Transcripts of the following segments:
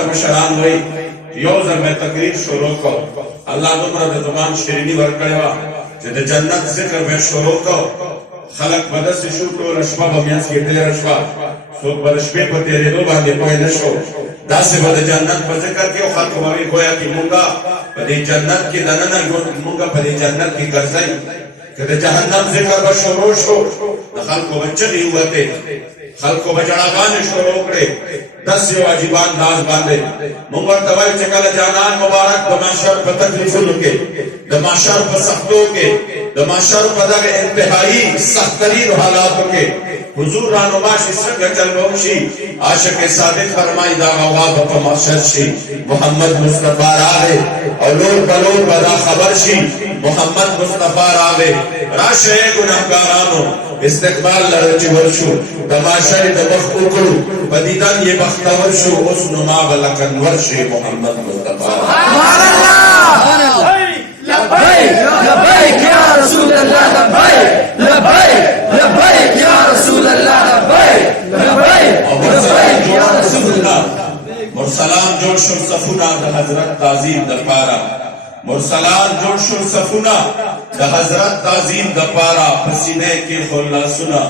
मुहतरम शरान वही योजर में तकरीर शुरू को अल्लाह तुम्हारा ज़बान शरीनी वर्कड़वा जब जन्नत जिक्र में शुरू को खलक बदस शूटो रश्मा बमियास के दिले रश्मा सो बरश्मे पर तेरे दो बांधे कोई नशो दास बद जन्नत पर जिक्र के खलक बावी गोया की मुंगा पदे जन्नत की दनना मुंगा पदे जन्नत की करजाई कदे जहन्नम जिक्र पर शुरू शो खलक को बच्चे हुए थे खलक को बचड़ा गाने शुरू करे 10 वाजिबान नाज बांधे मुंगा तवाई चकल जानान मुबारक दमाशर पर तकलीफों के दमाशर पर सख्तों के दमाशर पर दगे इंतहाई सख्तरीन हालातों के हुजूर रानुमाश इससे गचल बख्शी आशिक सादिक फरमाई दा गवाब तमाशर शी मोहम्मद मुस्तफा रावे और लोग बलोग बदा खबर शी मोहम्मद मुस्तफा रावे राशे गुनाहगारानो इस्तिकबाल लरची वर्षु तमाशर दबख उकरू बदीदान ये बख्तवर शु उस नुमा बलकन वर्षे मोहम्मद मुस्तफा सुभान अल्लाह लब्बैक लब्बैक या रसूल अल्लाह लब्बैक लब्बैक लब्बैक या रसूल अल्लाह लब्बैक लब्बैक लब्बैक या रसूल अल्लाह मुरसलान जोशुर सफुना द हजरत ताजीम द पारा मुरसलान जोशुर सफुना द हजरत ताजीम द पारा पसीने के खुल्ला सुना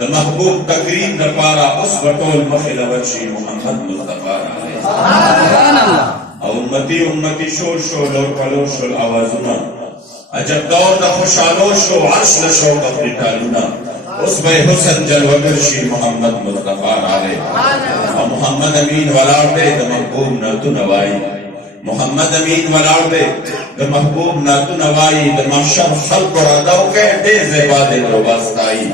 द महबूब तकरीम द पारा उस बटोल मखिल वर्षी मोहम्मद मुस्तफा सुभान अल्लाह उम्मती उम्मती शोर शोर और पलोर शोर आवाजुना अजब दौर द खुशालो शो अर्श न शो कफरी तालुना उस बे हुसन जलवगर शी मोहम्मद मुस्तफा आले और मोहम्मद अमीन वलाड़े the Mehboob Naatu Navai Mohammad Amin वलाड़े the Mehboob Naatu Navai the महशर खल्क और अदाव के दे ज़ेबादे रो वास्ताई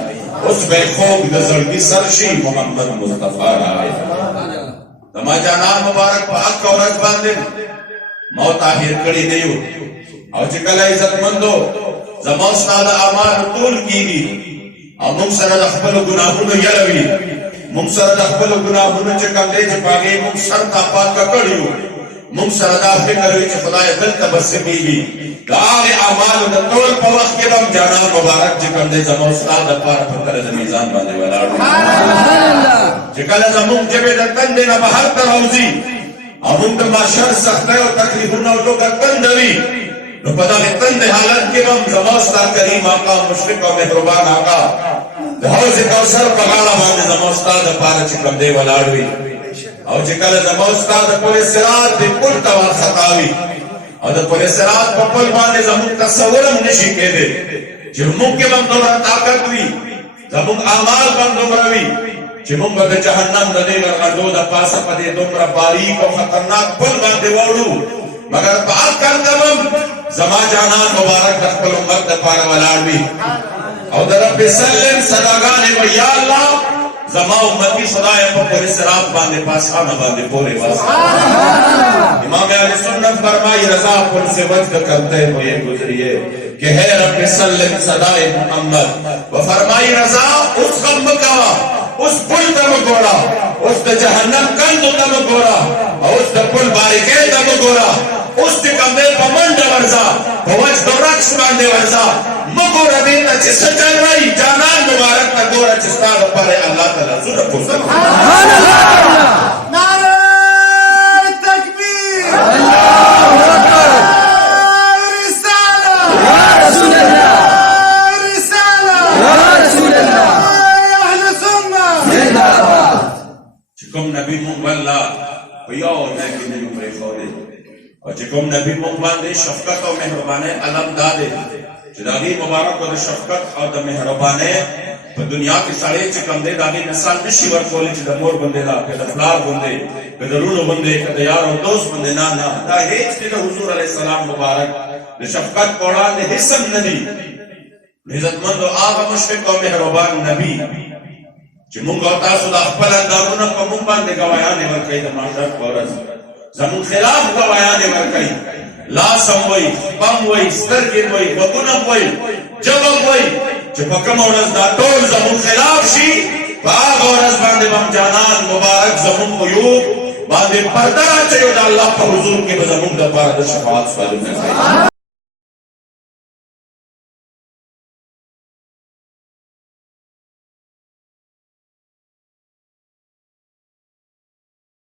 उस बे खोग द जल्दी सरशी मोहम्मद मुस्तफा आले तमाजा नाम मुबारक पाक कौरत बांधे मौत आहिर कड़ी देयो और चिकला इज्जत मंदो जमास्ताद अमार तूल कीगी और मुंसर अखबल गुनाहुन यलवी मुंसर अखबल गुनाहुन चकम दे पागे मुंसर ता पाक ककड़ियो मुंसर दा फिकर विच खुदाए दिल तबस्सुमीगी दागे अमाल द तोल पवख के दम जाना मुबारक चिकम दे जमास्ताद पार फकर मीजान बांधे वाला सुभान अल्लाह चिकला जमुन जबे दतन देना बाहर तरौजी अमुन द माशर सख्त और तकलीफुन और तो कंदवी तो पता है तंद हालत के हम जमास्ता करीम आका मुशफिक और मेहरबान आका हौज कौसर पगाड़ा बांधे जमास्ता द पार चिकम दे वलाड़वी और चिकला जमास्ता द पूरे सिरात दे कुल तवार खतावी और द पूरे सिरात पपल बांधे जमुन तसव्वुर नशी के दे जमुन के बम तोरा ताकत हुई जमुन अमाल बम दोमरवी जमुन बद जहन्नम दे गरदो द पास पदे दोमरा बारीक और खतरनाक पुल बांधे वड़ू मगर पाक कर दम जमा जाना मुबारक रखल उम्मत द पार वलाड़वी और द रब सल्लम सदागाने व या अल्लाह जमा उम्मती सदाए पर पूरे सिरात बांधे पासा न बांधे पूरे वास्ते इमाम अहले सुन्नत फरमाई रजा पुल से वज्द करते हुए गुजरिए कि है रब सल्लम सदाए मोहम्मद व फरमाई रजा उस गम का उस पुल तम गोरा उस जहन्नम कंद तम गोरा और उस पुल बारिके तम गोरा उस कमरे पमंड वर्जा भवज दरक्स बांधे वर्जा मको रबीता च सचल भाई जानान मुबारक का गोरा चिस्ता पर अल्लाह ताला सुरत सुभान अल्लाह नारे तकबीर अल्लाहु अकबर रिसाला या रसूल अल्लाह रिसाला या रसूल अल्लाह या अहले सुन्नह जिंदाबाद चिकम नबी मुवल्ला यो नबी ने उम्र खोले और चिकम नबी मुबारक शफकत और मेहरबानी अलम दादे दादी मुबारक और शफकत और मेहरबानी पर दुनिया की सारे चिकम दे दादी नसाल निशिवर कोले च मोर बंदे दा के दफलार बंदे के दरूनो बंदे के यार और दोस्त बंदे ना ना दा हेच के हुजूर अलैहि सलाम मुबारक ने शफकत कोड़ा ने हिस्सन नदी इज्जतमंद आगा मुशफिक और मेहरबान नबी जे मुंगा तासु दा खपल अंदारुना को मुंबान दे गवायाने वर कई तमाशा कोरस जमुन खिलाफ गवायाने वर कई ला समवई बम वई स्तरगिन वई वतुनम वई जबम वई जे पकमौरस दा तोल जमुन खिलाफ शी बाग औरस बांधे बम जानान मुबारक जमुन उयूब बांधे पर्दा चाहिए अल्लाह का हुजूर के जमुन दा पार शफाअत वाले में